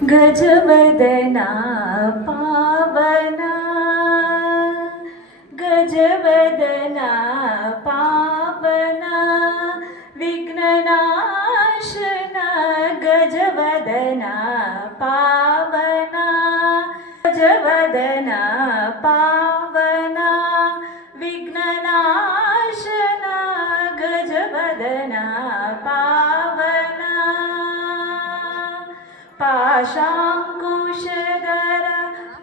गजवदना पावना गजवदना पावना विघ्ननाशना गजवदना पावना गजवदना पावना विघ्ननाशना गजवदना पावना पाशांकुशधर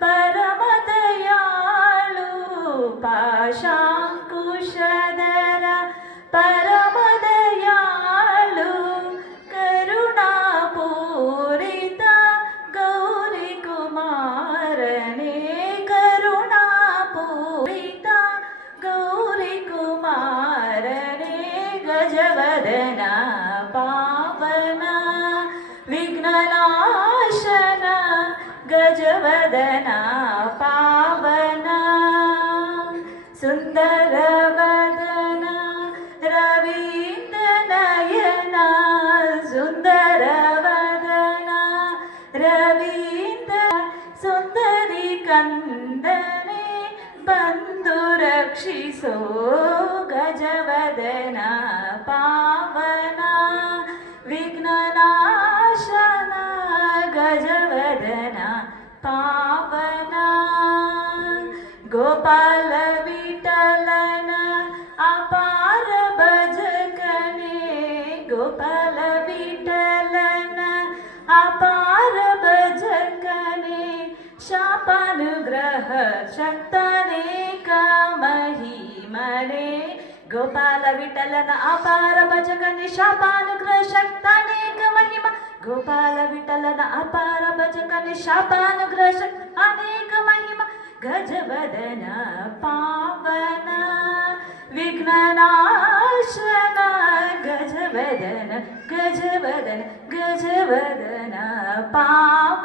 परमदयाळु पाशांकुशधर परमदयाळु करुणापूरित गौरीकुमारने करुणापूरित गौरीकुमारने गजवदना पावना विघ्ननाशना गजवदना पावना सुंदरवदना रवीन्द्रनयना सुंदरवदना रवीन्द्र सुंदरी कंदने बंधु रक्षिसो गजवदना पावना विघ्ननाशना गजवदना पावना गोपाल विठ्ठलना अपार भजकने गोपाल विठ्ठलना अपार भजकने शापानुग्रह शक्तने महिमने गोपाल विठ्ठलನ ಅಪಾರ ಭಜಕನೆ ಶಾಪಾನುಗ್ರಹ ಶಕ್ತನೇಕ ಮಹಿಮ ಗೋಪಾಲ ವಿಠ್ಠಲನ ಅಪಾರ ಭಜಕನೆ ಶಾಪಾನುಗ್ರಹ ಶಕ್ತ ಅನೇಕ ಮಹಿಮ ಗಜವದನ ಪಾವನ ವಿಘ್ನನಾಶನ ಗಜವದನ ಗಜವದನ ಗಜವದನ ಪಾವ